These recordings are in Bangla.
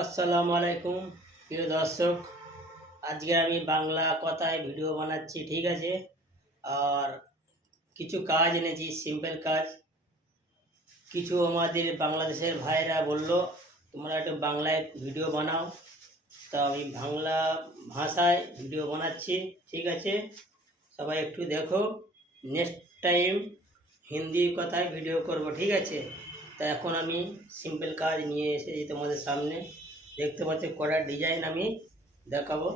আসসালামু আলাইকুম প্রিয় দর্শক। আজকে আমি বাংলা কথায় ভিডিও বানাচ্ছি, ঠিক আছে? আর কিছু কাজ এনেছি সিম্পল কাজ। কিছু আমাদের বাংলাদেশের ভাইরা বলল, তোমরা একটু বাংলায় ভিডিও বানাও। তা আমি বাংলা ভাষায় ভিডিও বানাচ্ছি, ঠিক আছে? সবাই একটু দেখো। নেক্সট টাইম হিন্দি কথায় ভিডিও করব, ঠিক আছে? তা এখন আমি সিম্পল কাজ নিয়ে এসেছি তোমাদের সামনে। দেখতে পাচ্ছ কড়া ডিজাইন আমি দেখাবো।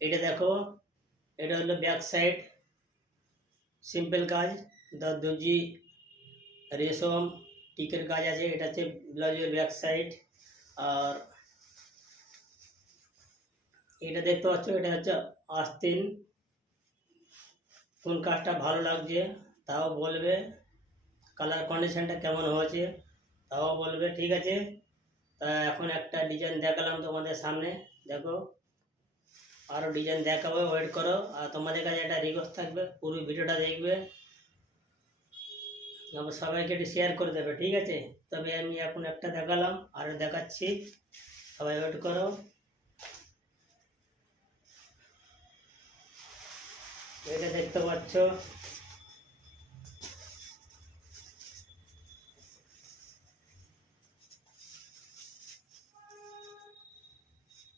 এটা দেখো, এটা হলো ব্যাক সাইড সিম্পল কাজ দর্জি রেশম, টিকের কাজ আছে, এটা হচ্ছে ব্লাউজের ব্যাক সাইড আর এটা দেখতে পাচ্ছ, এটা হচ্ছে আস্তিন। কোন কাজটা ভালো লাগছে, তাও বলবে। কালার কন্ডিশনটা কেমন হয়েছে, তাও বলবে, ঠিক আছে? তা এখন একটা ডিজাইন দেখালাম তোমাদের সামনে, দেখো। আরও ডিজাইন দেখাবো ওয়েট করো। আর তোমাদের কাছে একটা রিকোয়েস্ট থাকবে, পুরো ভিডিওটা দেখবে। আবার সবাইকে একটু শেয়ার করে দেবে, ঠিক আছে? তবে আমি এখন একটা দেখালাম আরও দেখাচ্ছি। সবাই ওয়েট করো। এটা দেখতে পাচ্ছ?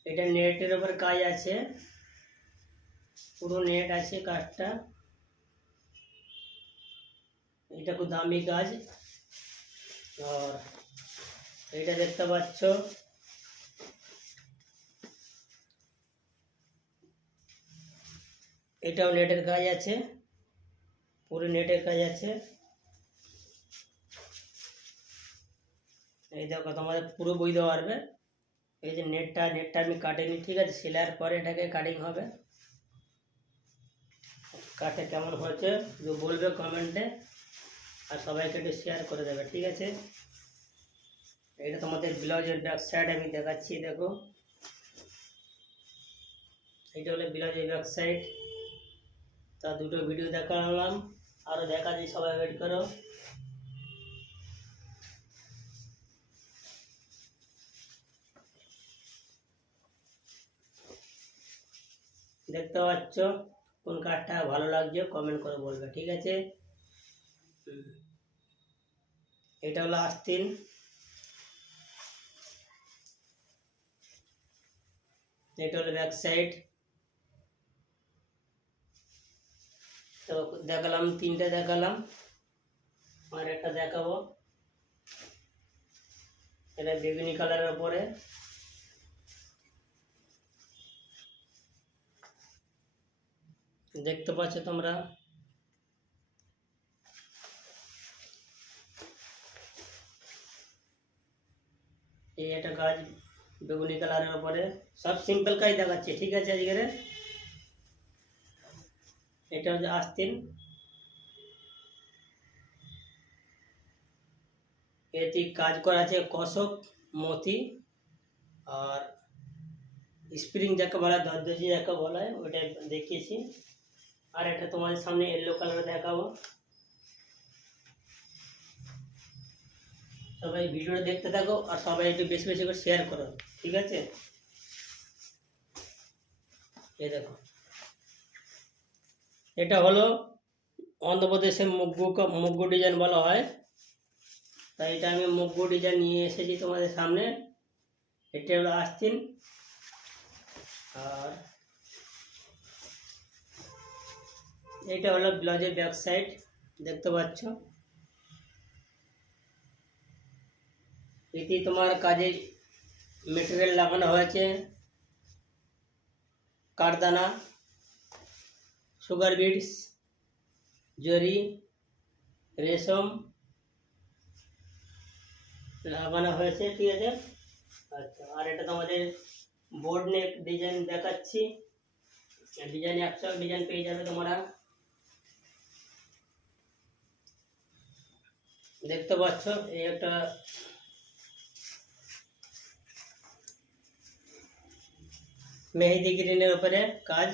এটা নেটের উপর কাজ আছে। পুরো নেট আছে কাজটা এটা খুব দামি কাজ। আর এটা দেখতে পাচ্ছ। এটাও নেটের কাজ আছে। পুরো নেটের কাজ আছে। এই দেখো, তোমাদের পুরো বুঝতে পারবে এই যে নেটটা নেটটা আমি কাটিনি, ঠিক আছে? সেলাইয়ের পরে এটাকে কাটিং হবে। কাটে কেমন হয়েছে? বলবে কমেন্টে, আর সবাইকে একটু শেয়ার করে দেবে, ঠিক আছে? এটা তোমাদের ব্লাউজের ব্যাক সাইড আমি দেখাচ্ছি, দেখো। এটা হলো ব্লাউজের ব্যাক সাইড তা দুটো ভিডিও দেখালাম। আরও দেখা যায় সবাই ওয়েট করো। দেখতে পাচ্ছ? কোন কার্ডটা ভালো লাগছে কমেন্ট করে বলবে, ঠিক আছে। এটা হলো আস্তিন। এটা হলো ব্যাক সাইড। তো দেখালাম, তিনটে দেখালাম। আর একটা দেখাবো। এটা বেগুনি কালারের উপরে। দেখতে পাচ্ছ তোমরা এই একটা কাজ বেগুনি কালারের উপরে সব সিম্পল কাজ দেখাচ্ছি ঠিক আছে আজকের এটা হচ্ছে আস্তিন এটি কাজ করা আছে কষক মতি আর স্প্রিং যাকে বলা হয় দরদজি যাকে বলা হয় ওটা দেখিয়েছি আর এটা তোমাদের সামনে ইয়েলো কালার দেখাবো। সবাই ভিডিওটা দেখতে থাকো আর সবাই একটু বেশি বেশি করে শেয়ার করো, ঠিক আছে? এই দেখো। এটা হলো অন্ধ্রপ্রদেশে মুগ্গু মুগ্গু ডিজাইন বলা হয়। তাই এটা আমি মুগ্গু ডিজাইন নিয়ে এসেছি তোমাদের সামনে। এটা হলো আস্তিন। আর এটা হলো ব্লাউজের ব্যাক সাইড দেখতে পাচ্ছ। এটি তোমার কাজে মেটেরিয়াল লাগানো হয়েছে। কাঠদানা সুগার বিডস জরি, রেশম লাগানো হয়েছে, ঠিক আছে? আচ্ছা আর এটা তোমাদের বোর্ড নেক ডিজাইন দেখাচ্ছি। ডিজাইন একশো ডিজাইন পেয়ে যাবে তোমরা। দেখতে পাচ্ছ, এই একটা মেহেদি গ্রিনের উপরে কাজ।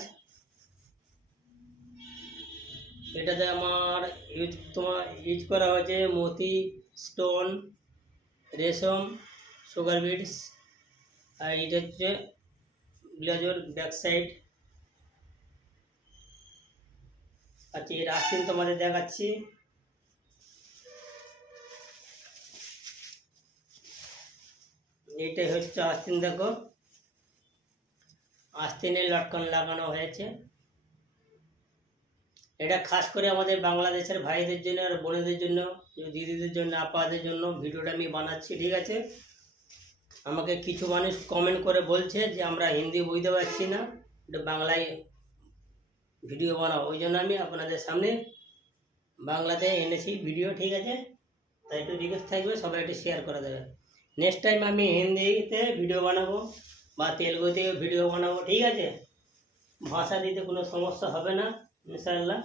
এটাতে আমার ইউজ, তোমার ইউজ করা হয়েছে মতি, স্টোন, রেশম, সুগার বিটস, আর এটা হচ্ছে ব্লাউজের ব্যাক সাইড আচ্ছা এর আস্তিন তোমাদের দেখাচ্ছি। এইটাই হচ্ছে আস্তিন, দেখো। আস্তিনের লটকন লাগানো হয়েছে। এটা খাস করে আমাদের বাংলাদেশের ভাইদের জন্য আর বোনেদের জন্য দিদিদের জন্য, আপাদের জন্য ভিডিওটা আমি বানাচ্ছি, ঠিক আছে? আমাকে কিছু মানুষ কমেন্ট করে বলছে যে, আমরা হিন্দি বুঝতে পারছি না, এটা বাংলায় ভিডিও বানাও ওই জন্য আমি আপনাদের সামনে বাংলাতে এনেছি ভিডিও, ঠিক আছে? তাই একটু রিকোয়েস্ট থাকবে, সবাই একটু শেয়ার করে দেবে। নেক্সট টাইম আমি হিন্দিতে ভিডিও বানাবো বা তেলুগুতে ভিডিও বানাবো, ঠিক আছে? ভাষা দিতে কোনো সমস্যা হবে না, ইনশাআল্লাহ।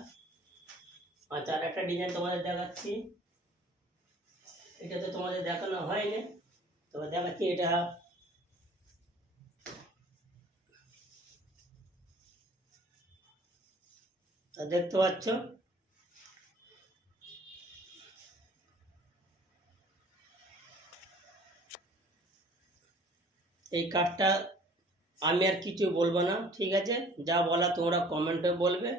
আচ্ছা আর একটা ডিজাইন তোমাদের দেখাচ্ছি। এটা তো তোমাদের দেখানো হয়নি। তবে দেখাচ্ছি, এটা দেখতে পাচ্ছ? এই কার্ডটা আমি আর কিছু বলব না, ঠিক আছে? যা বলা তোমরা কমেন্টে বলবে,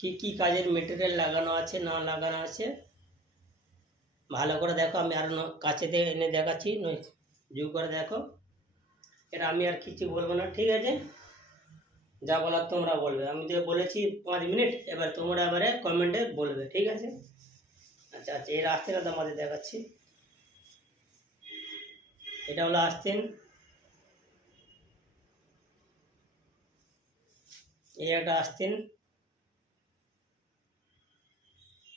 কি কি কাজের মেটেরিয়াল লাগানো আছে, না লাগানো আছে। ভালো করে দেখো, আমি আর কাছে এনে দেখাচ্ছি জু করে দেখো। এটা আমি আর কিছু বলব না, ঠিক আছে? যা বলার তোমরা বলবে। আমি তো বলেছি পাঁচ মিনিট, এবার তোমরা এবারে কমেন্টে বলবে, ঠিক আছে? আচ্ছা আচ্ছা এর আসতেন তোমাদের দেখাচ্ছি। এটা হলো আসতেন। এই একটা আসতেন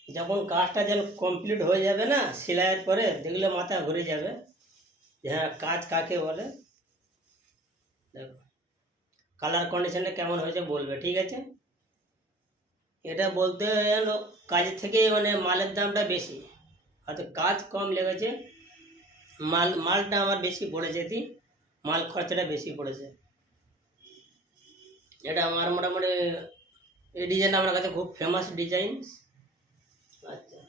যখন কাজটা যেন কমপ্লিট হয়ে যাবে না, সেলাইয়ের পরে দেখলে মাথা ঘুরে যাবে। হ্যাঁ কাজ কাকে বলে? দেখো। কালার কন্ডিশনটা কেমন হয়েছে বলবে, ঠিক আছে? এটা বলতে গেল, কাজের থেকে মানে মালের দামটা বেশি। হয়তো কাজ কম লেগেছে, মাল, মালটা আমার বেশি পড়েছে মাল খরচাটা বেশি পড়েছে। এটা আমার মোটামুটি এই ডিজাইনটা আমার কাছে খুব ফেমাস ডিজাইন আচ্ছা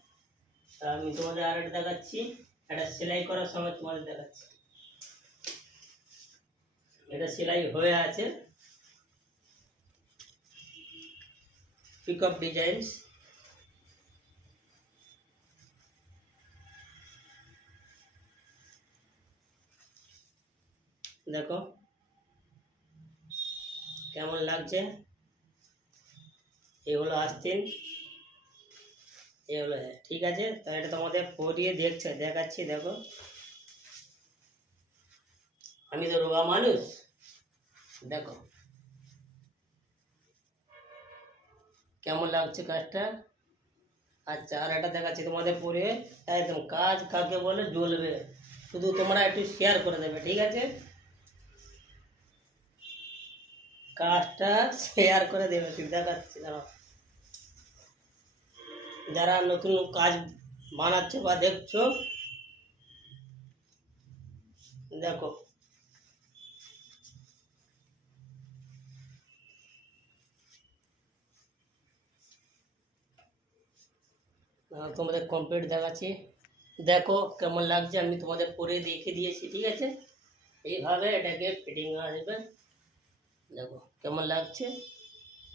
তা আমি তোমাদের আর একটা দেখাচ্ছি। এটা সেলাই করার সময় তোমাদের দেখাচ্ছি। এটা সেলাই হয়ে আছে। পিক আপ ডিজাইনস দেখো। কেমন লাগছে? এই হলো আস্তিন। এই হলো ঠিক আছে? তা এটা তোমাদের পরিয়ে দেখছে, দেখাচ্ছি, দেখো। আমি তো রোগা মানুষ। দেখো। কেমন লাগছে কাজটা? আচ্ছা আর একটা দেখাচ্ছি তোমাদের পরে একদম কাজ কাকে বলে, জ্বলবে। শুধু তোমরা একটু শেয়ার করে দেবে, ঠিক আছে? কাজটা শেয়ার করে দেবে ঠিক দেখাচ্ছি দাঁড়াও যারা নতুন কাজ বানাচ্ছো বা দেখছ, দেখো। তোমাদের কমপ্লিট দেখাচ্ছি। দেখো কেমন লাগছে, আমি তোমাদের পরে দেখে দিয়েছি, ঠিক আছে? এইভাবে এটাকে ফিটিং আসবে। দেখো, কেমন লাগছে?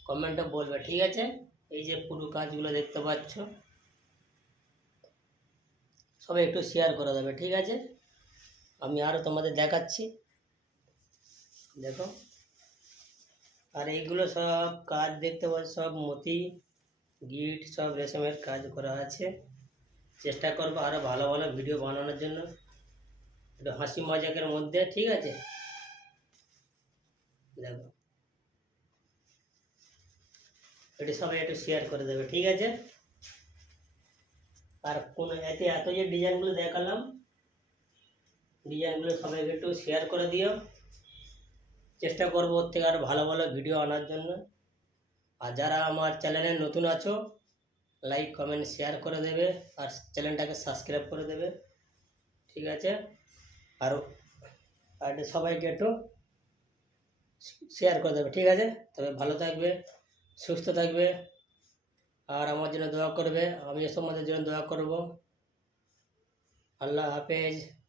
কমেন্টে বলবে, ঠিক আছে? এই যে পুরো কাজগুলো দেখতে পাচ্ছ। সবাই একটু শেয়ার করে দেবে, ঠিক আছে? আমি আরও তোমাদের দেখাচ্ছি। দেখো। আর এইগুলো সব কাজ দেখতে পাচ্ছ, সব মতি, গিট, সব রেশমের কাজ করা আছে। চেষ্টা করব আরও ভালো ভালো ভিডিও বানানোর জন্য। একটু হাসি মজাকের মধ্যে, ঠিক আছে? দেখো। এটি সবাই একটু শেয়ার করে দেবে, ঠিক আছে? আর কোন এতে এত যে ডিজাইনগুলো দেখালাম ডিজাইনগুলো সবাইকে একটু শেয়ার করে দিও। চেষ্টা করব ওর থেকে আরও ভালো ভালো ভিডিও আনার জন্য। আর যারা আমার চ্যানেলে নতুন আছো লাইক কমেন্ট শেয়ার করে দেবে। আর চ্যানেলটাকে সাবস্ক্রাইব করে দেবে, ঠিক আছে? আর আর সবাইকে একটু শেয়ার করে দেবে, ঠিক আছে? তবে ভালো থাকবে, সুস্থ থাকবে, আর আমার জন্য দোয়া করবে আমি তোমাদের জন্য দোয়া করব। আল্লাহ হাফেজ।